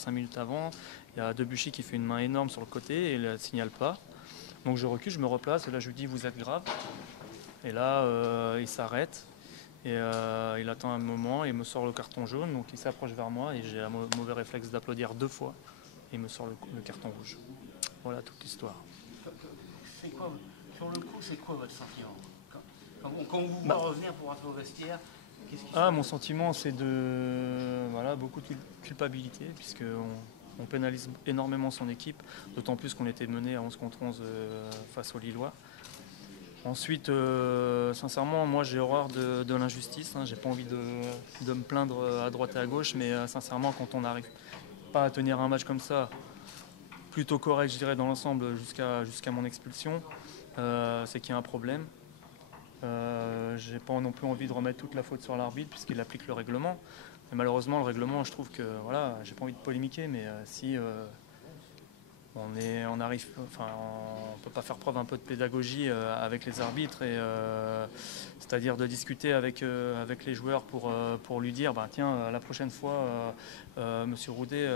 5 minutes avant. Il y a Debuchy qui fait une main énorme sur le côté et il ne signale pas. Donc je recule, je me replace et là je lui dis vous êtes grave. Et là il s'arrête et il attend un moment et il me sort le carton jaune. Donc il s'approche vers moi et j'ai un mauvais réflexe d'applaudir 2 fois et il me sort le carton rouge. Voilà toute l'histoire. C'est quoi, sur le coup, c'est quoi votre sentiment quand vous voulez revenir pour rentrer au vestiaire? Mon sentiment, c'est beaucoup de culpabilité, puisqu'on pénalise énormément son équipe, d'autant plus qu'on était mené à 11 contre 11 face aux Lillois. Ensuite, sincèrement, moi j'ai horreur de l'injustice, j'ai pas envie de me plaindre à droite et à gauche, mais sincèrement, quand on n'arrive pas à tenir un match comme ça, plutôt correct, je dirais, dans l'ensemble, jusqu'à mon expulsion, c'est qu'il y a un problème. J'ai pas non plus envie de remettre toute la faute sur l'arbitre puisqu'il applique le règlement. Mais malheureusement, le règlement, je trouve que j'ai pas envie de polémiquer, mais si on peut pas faire preuve un peu de pédagogie avec les arbitres c'est-à-dire de discuter avec les joueurs pour lui dire tiens, la prochaine fois, Monsieur Roudet,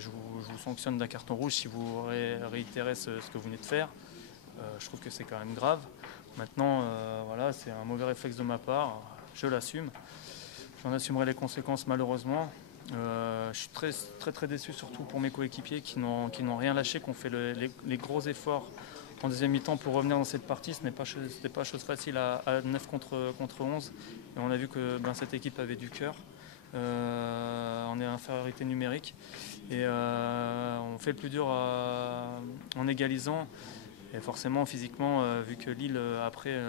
je vous sanctionne d'un carton rouge si vous réitérez ce que vous venez de faire. Je trouve que c'est quand même grave. Maintenant, c'est un mauvais réflexe de ma part, je l'assume. J'en assumerai les conséquences malheureusement. Je suis très, très, très déçu surtout pour mes coéquipiers qui n'ont rien lâché, qui ont fait les gros efforts en deuxième mi-temps pour revenir dans cette partie. Ce n'était pas chose facile à 9 contre 11. Et on a vu que cette équipe avait du cœur. On est à infériorité numérique. Et on fait le plus dur en égalisant. Et forcément, physiquement, vu que Lille, après,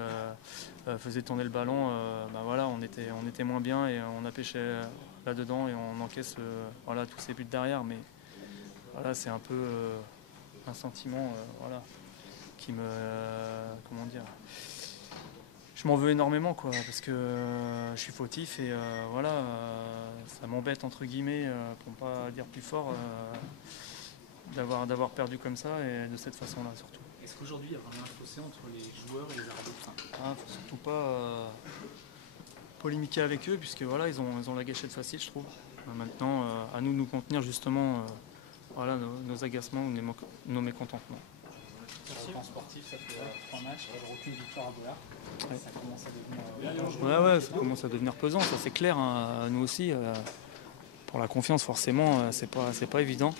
faisait tourner le ballon, on était moins bien et on a pêché là-dedans et on encaisse tous ces buts derrière. Mais c'est un peu un sentiment qui me... comment dire, je m'en veux énormément, parce que je suis fautif et ça m'embête, entre guillemets, pour ne pas dire plus fort, d'avoir perdu comme ça et de cette façon-là surtout. Est-ce qu'aujourd'hui il y a vraiment un fossé entre les joueurs et les arbitres? Faut surtout pas polémiquer avec eux puisque ils ont la gâchette facile, je trouve. Maintenant, à nous de nous contenir justement nos agacements ou nos mécontentements. Sur le plan sportif, ça fait 3 matchs, aucune victoire à Bollard. Ouais. Ça commence à devenir dangereux. Ça commence à devenir pesant, ça c'est clair. Nous aussi, pour la confiance forcément, c'est pas évident.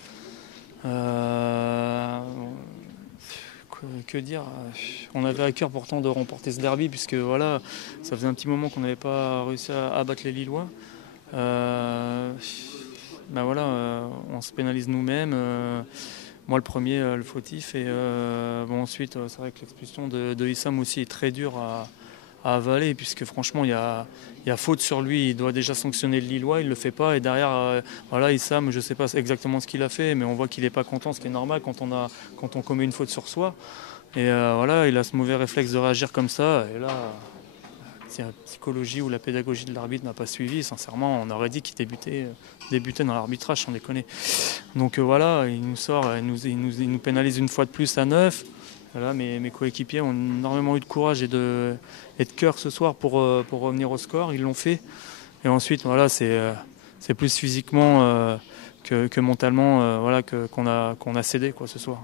Que dire, on avait à cœur pourtant de remporter ce derby puisque ça faisait un petit moment qu'on n'avait pas réussi à battre les Lillois. On se pénalise nous-mêmes. Moi le premier, le fautif. Et ensuite, c'est vrai que l'expulsion de Issam aussi est très dure à avaler puisque franchement il y a faute sur lui, il doit déjà sanctionner le Lillois, il le fait pas et derrière Issam, je sais pas exactement ce qu'il a fait mais on voit qu'il est pas content, ce qui est normal quand on commet une faute sur soi et il a ce mauvais réflexe de réagir comme ça et là si la psychologie ou la pédagogie de l'arbitre n'a pas suivi, sincèrement on aurait dit qu'il débutait dans l'arbitrage sans déconner. Donc il nous sort, il nous pénalise une fois de plus à 9. Mes coéquipiers ont énormément eu de courage et de cœur ce soir pour revenir au score. Ils l'ont fait. Et ensuite, c'est plus physiquement que mentalement qu'on a cédé ce soir.